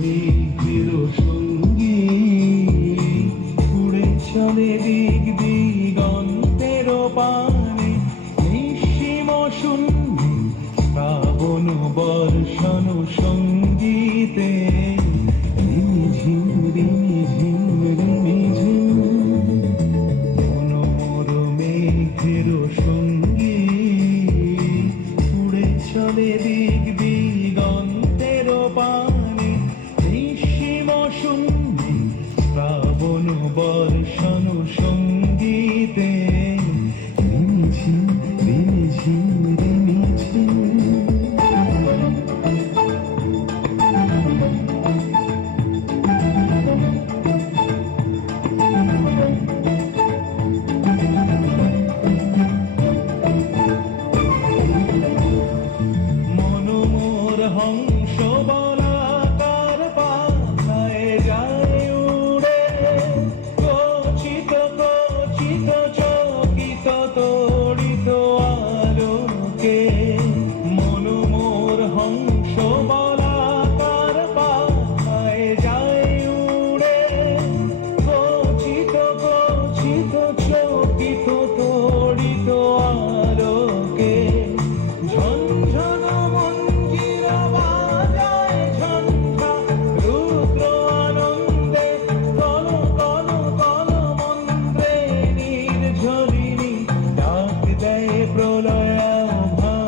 মেঘের সঙ্গী উড়ে চলে দিক দিগন্তের পানে, নিঃসীম শূন্যে শ্রাবণ বর্ষণ সঙ্গীতে রিমিঝিম রিমিঝিম রিমিঝিম। মনোমর মেঘের সঙ্গী উড়ে চলে দিক দিগন্তের পানে, নিঃসীম শূন্যে শ্রাবণ বর্ষণ সঙ্গীতে রিমিঝিম রিমিঝিম রিমিঝিম। মনোমর হংস বলাকার পাখায় যায় উড়ে, কচিত কচিত চকিত তড়িত আলোকে। মনোমর হংস বলাকার পাখায় যায় উড়ে, কচিত কচিত চকিত তড়িত আলোকে। ঝনঝন মঞ্জির বাজায় ঝঞ্ঝা, রুদ্র আনন্দে কল কল কল মন্ত্রে নির্ঝরিণী ডাক দেয় প্রলয়াভানে।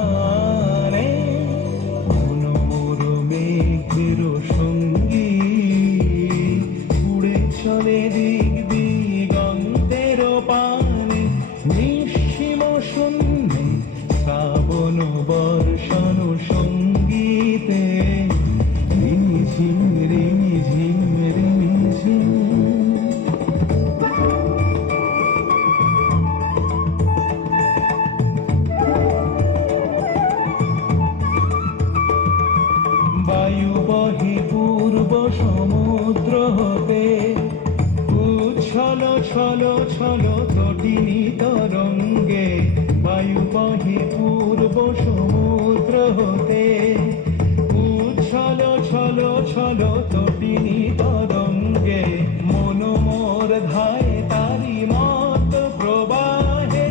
মনোমর মেঘের সঙ্গী উড়ে চলে দিক দিগন্তের পানে, নিঃসীম শূন্যে শ্রাবণ বর্ষণ সঙ্গীতে রিমিঝিম রিমিঝিম রিমিঝিম। বায়ু বহে পূর্ব সমুদ্র হতে, উচ্ছল ছল ছল তটিনী তরঙ্গে। বায়ু বহে পূর্ব সমুদ্র হতে, উচ্ছল ছল ছল তটিনী তরঙ্গে। মনোমর ধায় তারি মত প্রবাহে,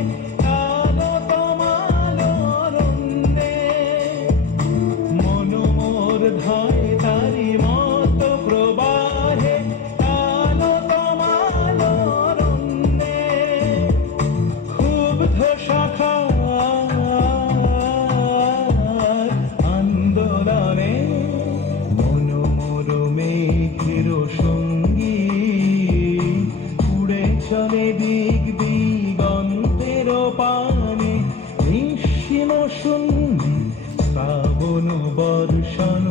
কালো তমাল অরণ্যে। মনোমর ধায় তারি মত প্রবাহে, কালো তমাল অরণ্যে। ক্ষুব্ধ শাখার আন্দোলনে। মনোমর মেঘের সঙ্গী উড়ে চলে দিক দিগন্তের পানে, নিঃসীম শূন্যে শ্রাবণ বর্ষণ